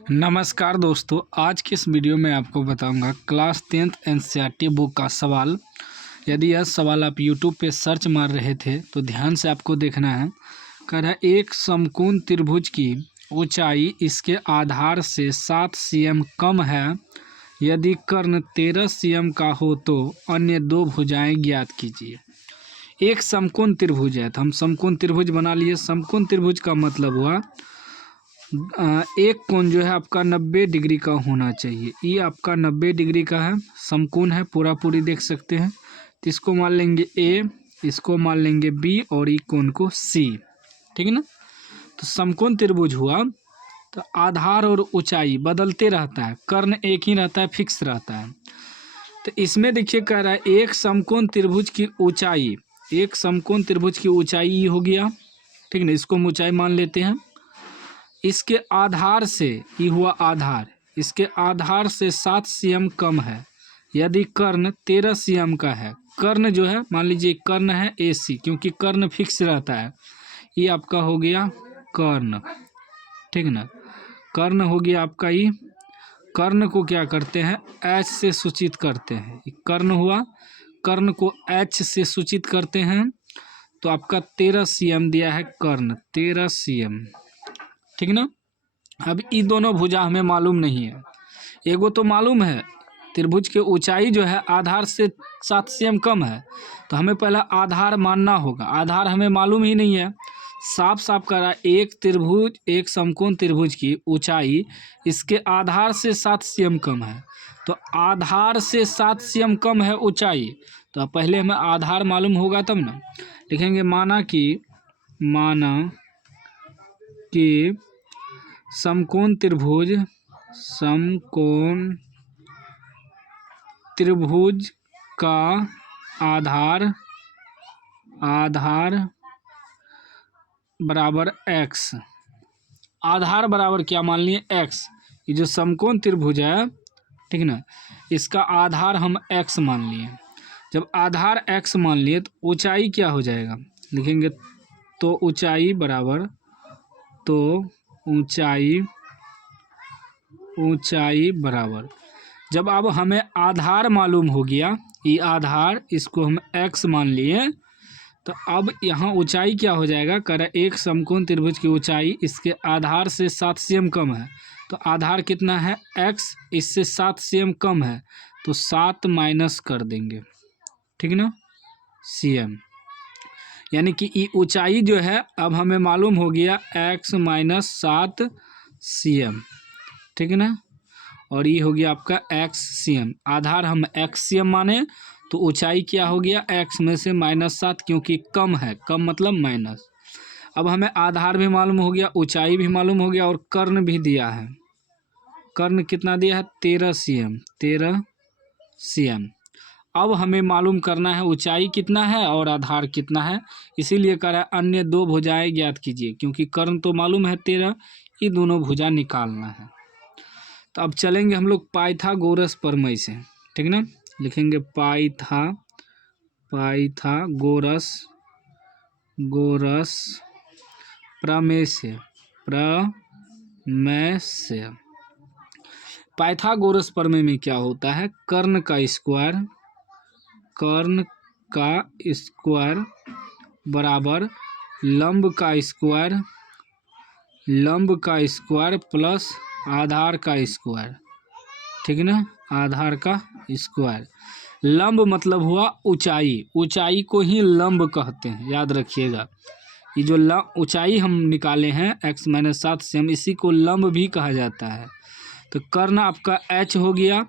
नमस्कार दोस्तों, आज के इस वीडियो में आपको बताऊंगा क्लास 10th एनसीईआरटी बुक का सवाल। यदि यह सवाल आप यूट्यूब पे सर्च मार रहे थे तो ध्यान से आपको देखना है। कह रहा है एक समकोण त्रिभुज की ऊंचाई इसके आधार से 7 cm कम है। यदि कर्ण 13 cm का हो तो अन्य दो भुजाएं ज्ञात कीजिए। एक समकोण त्रिभुज है तो हम समकोण त्रिभुज बना लिए। समकोण त्रिभुज का मतलब हुआ एक कोण जो है आपका 90 डिग्री का होना चाहिए। ये आपका 90 डिग्री का है, समकोण है, पूरा पूरी देख सकते हैं। तो इसको मान लेंगे ए, इसको मान लेंगे बी और ये कोण को सी। ठीक है ना। तो समकोण त्रिभुज हुआ तो आधार और ऊंचाई बदलते रहता है, कर्ण एक ही रहता है, फिक्स रहता है। तो इसमें देखिए कह रहा है एक समकोण त्रिभुज की ऊंचाई, एक समकोण त्रिभुज की ऊंचाई ये हो गया। ठीक ना, इसको हम ऊंचाई मान लेते हैं। इसके आधार से, ये हुआ आधार, इसके आधार से 7 cm कम है। यदि कर्ण 13 cm का है, कर्ण जो है मान लीजिए कर्ण है AC, क्योंकि कर्ण फिक्स रहता है। ये आपका हो गया कर्ण। ठीक ना, कर्ण हो गया आपका। ये कर्ण को क्या करते हैं, H से सूचित करते हैं। कर्ण हुआ, कर्ण को H से सूचित करते हैं। तो आपका 13 cm दिया है कर्ण, 13 cm। ठीक ना। अब ये दोनों भुजा हमें मालूम नहीं है। एगो तो मालूम है, त्रिभुज की ऊंचाई जो है आधार से 7 cm कम है, तो हमें पहला आधार मानना होगा। आधार हमें मालूम ही नहीं है। साफ साफ कह रहा है एक त्रिभुज, एक समकोण त्रिभुज की ऊंचाई इसके आधार से 7 cm कम है। तो आधार से 7 cm कम है ऊंचाई, तो पहले हमें आधार मालूम होगा तब ना। लिखेंगे माना कि समकोण त्रिभुज का आधार बराबर x। आधार बराबर क्या मान लिए, x। ये जो समकोण त्रिभुज है, ठीक ना, इसका आधार हम x मान लिए। जब आधार x मान लिए तो ऊंचाई क्या हो जाएगा, लिखेंगे तो ऊंचाई बराबर, तो ऊंचाई बराबर, जब अब हमें आधार मालूम हो गया, ये आधार, इसको हम x मान लिए, तो अब यहाँ ऊंचाई क्या हो जाएगा। कह रहा एक समकोण त्रिभुज की ऊंचाई इसके आधार से 7 cm कम है। तो आधार कितना है x, इससे 7 cm कम है, तो 7 माइनस कर देंगे। ठीक ना, cm, यानी कि ये ऊंचाई जो है अब हमें मालूम हो गया x माइनस 7 cm। ठीक है ना, और ये हो गया आपका x cm। आधार हम x cm माने तो ऊंचाई क्या हो गया, x में से -7, क्योंकि कम है, कम मतलब माइनस। अब हमें आधार भी मालूम हो गया, ऊंचाई भी मालूम हो गया, और कर्ण भी दिया है। कर्ण कितना दिया है, 13 cm। अब हमें मालूम करना है ऊंचाई कितना है और आधार कितना है। इसीलिए कह रहा है अन्य दो भुजाएं ज्ञात कीजिए, क्योंकि कर्ण तो मालूम है 13, ये दोनों भुजा निकालना है। तो अब चलेंगे हम लोग पाइथागोरस प्रमेय से। ठीक ना, लिखेंगे पाइथागोरस प्रमेय से। पाइथागोरस प्रमेय में क्या होता है, कर्ण का स्क्वायर बराबर लंब का स्क्वायर प्लस आधार का स्क्वायर। ठीक है ना, आधार का स्क्वायर। लंब मतलब हुआ ऊंचाई, ऊंचाई को ही लंब कहते हैं, याद रखिएगा। ये जो ऊंचाई हम निकाले हैं x माइनस 7 cm, इसी को लंब भी कहा जाता है। तो कर्ण आपका h हो गया,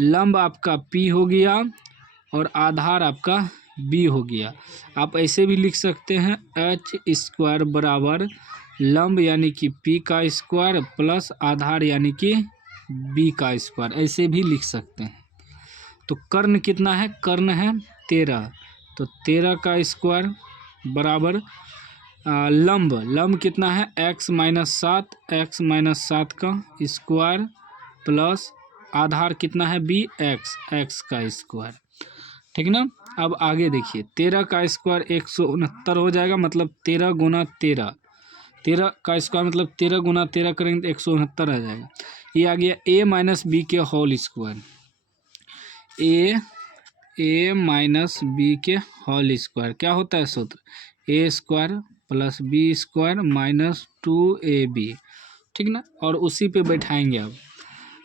लंब आपका p हो गया, और आधार आपका b हो गया। आप ऐसे भी लिख सकते हैं h स्क्वायर बराबर लंब यानी कि p का स्क्वायर प्लस आधार यानी कि b का स्क्वायर, ऐसे भी लिख सकते हैं। तो कर्ण कितना है, कर्ण है 13, तो 13 का स्क्वायर बराबर लंब कितना है x माइनस 7 का स्क्वायर प्लस आधार कितना है b, x का स्क्वायर। ठीक ना। अब आगे देखिए, 13 का स्क्वायर 169 हो जाएगा, मतलब 13 गुना 13, 13 का स्क्वायर मतलब 13 गुना 13 करेंगे तो 169 आ जाएगा। ये आ गया a माइनस बी के whole square, A minus B के होल स्क्वायर क्या होता है सूत्र, A square plus B square minus 2ab, ठीक ना। और उसी पे बैठाएंगे अब,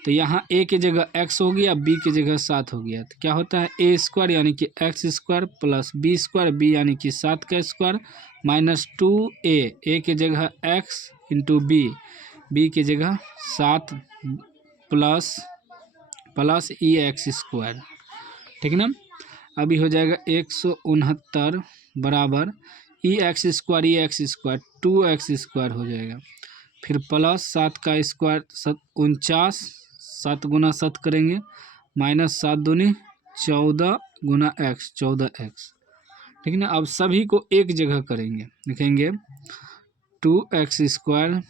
तो यहाँ a की जगह x हो गया, b की जगह 7 हो गया, तो क्या होता है a स्क्वायर यानी कि x square plus b square, b यानी कि 7 का स्क्वायर माइनस 2a, a की जगह x इंटू b की जगह 7 प्लस ई एक्स स्क्वायर, ठीक ना। अभी हो जाएगा 169 बराबर ई एक्स स्क्वायर 2x स्क्वायर हो जाएगा, फिर प्लस 7 का स्क्वायर 49, 7 गुना 7 करेंगे माइनस 7 दूनी 14 गुना x 14x, ठीक ना। अब सभी को एक जगह करेंगे, लिखेंगे 2x स्क्वायर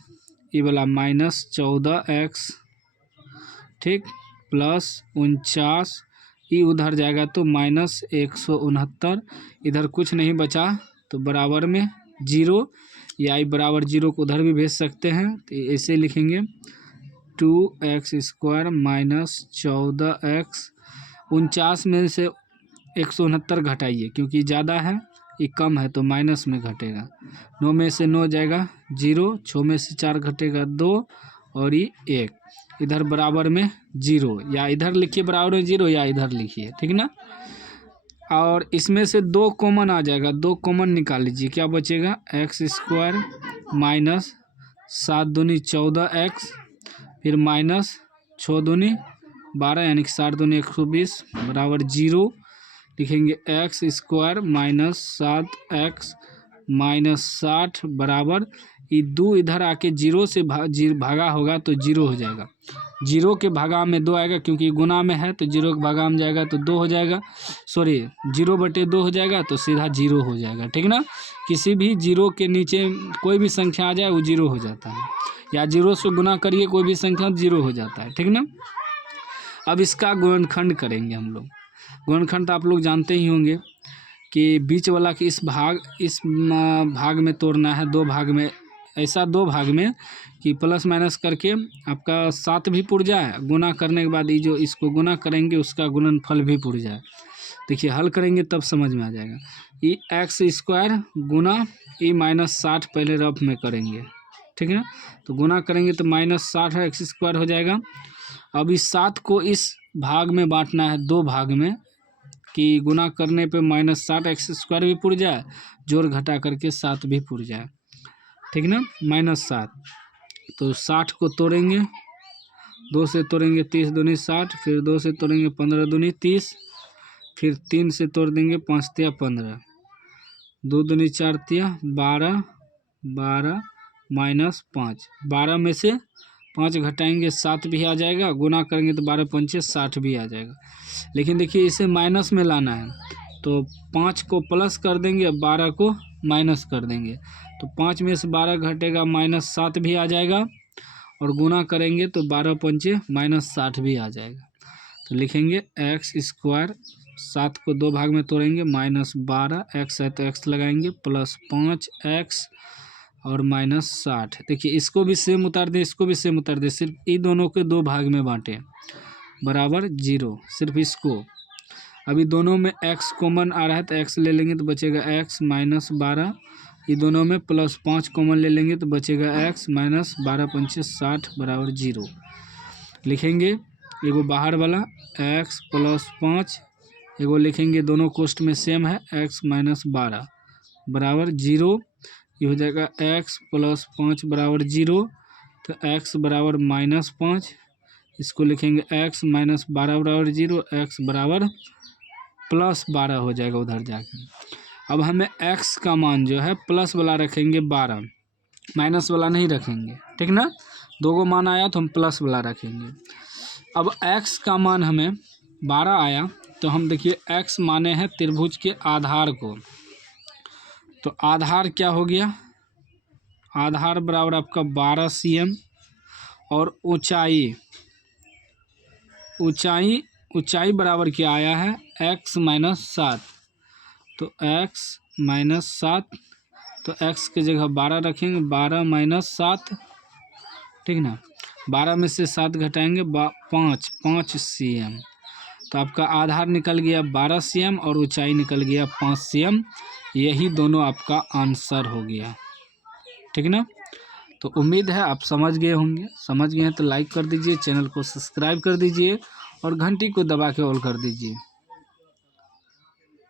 ये वाला माइनस 14x, ठीक, प्लस 49, ये उधर जाएगा तो माइनस 169, इधर कुछ नहीं बचा तो बराबर में 0, या आई बराबर 0 को उधर भी भेज सकते हैं, तो ऐसे लिखेंगे 2x स्क्वायर माइनस 14x, 49 में से 169 घटाइए क्योंकि ज़्यादा है, ये कम है तो माइनस में घटेगा, 9 में से 9 जाएगा 0, 6 में से 4 घटेगा 2 और ये 1, इधर बराबर में 0, या इधर लिखिए बराबर में 0 या इधर लिखिए, ठीक ना। और इसमें से 2 कॉमन आ जाएगा, 2 कॉमन निकाल लीजिए, क्या बचेगा एक्स स्क्वायर माइनस 7 दूनी 14x, फिर माइनस 6 दूनी 12 यानी कि 7 दूनी 120 बराबर 0, लिखेंगे x square minus 7x minus 60 बराबर, ये 2 इधर आके 0 से भागा होगा तो 0 हो जाएगा, 0 के भागा में 2 आएगा क्योंकि गुना में है, तो 0 के भागा में जाएगा तो 2 हो जाएगा, सॉरी 0/2 हो जाएगा तो सीधा 0 हो जाएगा, ठीक ना। किसी भी 0 के नीचे कोई भी संख्या आ जाए वो 0 हो जाता है, या 0 से गुना करिए कोई भी संख्या 0 हो जाता है, ठीक ना। अब इसका गुणनखंड करेंगे हम लोग, गुणनखंड तो आप लोग जानते ही होंगे कि बीच वाला कि इस भाग में तोड़ना है, 2 भाग में, ऐसा 2 भाग में कि प्लस माइनस करके आपका 7 भी पुर जाए, गुना करने के बाद ये जो इसको गुना करेंगे उसका गुणनफल भी पुर जाए। देखिए हल करेंगे तब समझ में आ जाएगा, ये एक्स स्क्वायर गुना ये माइनस 60 पहले रफ में करेंगे, ठीक है ना, तो गुना करेंगे तो माइनस 60 एक्स स्क्वायर हो जाएगा। अब इस 7 को इस भाग में बांटना है 2 भाग में, कि गुना करने पे माइनस 60 एक्स स्क्वायर भी पुर जाए, जोड़ घटा करके 7 भी पुर जाए, ठीक ना, माइनस 7, तो 60 को तोड़ेंगे, 2 से तोड़ेंगे 30 दूनी 60, फिर 2 से तोड़ेंगे 15 दूनी 30, फिर 3 से तोड़ देंगे 5 तिया 15, 2 दूनी 4 तिया 12, 12 माइनस 5, 12 में से 5 घटाएंगे 7 भी आ जाएगा, गुना करेंगे तो 12 पंचे 60 भी आ जाएगा। लेकिन देखिए इसे माइनस में लाना है, तो 5 को प्लस कर देंगे, 12 को माइनस कर देंगे, तो 5 में से 12 घटेगा माइनस 7 भी आ जाएगा, और गुना करेंगे तो 12 पंचे माइनस 60 भी आ जाएगा। तो लिखेंगे एक्स स्क्वायर, 7 को 2 भाग में तोड़ेंगे, माइनस 12 एक्स है तो एक्स लगाएंगे, प्लस 5x और माइनस 60। देखिए इसको भी सेम उतार दे, इसको भी सेम उतार दे, सिर्फ इन दोनों के 2 भाग में बांटे बराबर 0, सिर्फ इसको। अभी दोनों में x कॉमन आ रहा है तो x ले लेंगे तो बचेगा x माइनस 12, ये दोनों में प्लस 5 कॉमन ले लेंगे तो बचेगा x माइनस 12 पंचे 60 बराबर 0। लिखेंगे एगो बाहर वाला x प्लस 5, एगो लिखेंगे दोनों कोष्ट में सेम है x माइनस 12 बराबर 0, ये हो जाएगा x प्लस 5 बराबर 0, तो x बराबर माइनस 5, इसको लिखेंगे x माइनस 12 बराबर 0, x बराबर प्लस 12 हो जाएगा उधर जाके। अब हमें x का मान जो है प्लस वाला रखेंगे 12, माइनस वाला नहीं रखेंगे, ठीक ना, 2 गो मान आया तो हम प्लस वाला रखेंगे। अब x का मान हमें 12 आया, तो हम देखिए x माने हैं त्रिभुज के आधार को, तो आधार क्या हो गया, आधार बराबर आपका 12 cm, और ऊंचाई बराबर क्या आया है x माइनस 7, तो x माइनस 7 तो x की जगह 12 रखेंगे, 12 माइनस 7, ठीक ना। 12 में से 7 घटाएंगे 5 cm, तो आपका आधार निकल गया 12 cm और ऊंचाई निकल गया 5 cm। यही दोनों आपका आंसर हो गया, ठीक ना। तो उम्मीद है आप समझ गए होंगे। समझ गए हैं तो लाइक कर दीजिए, चैनल को सब्सक्राइब कर दीजिए और घंटी को दबा के ऑल कर दीजिए।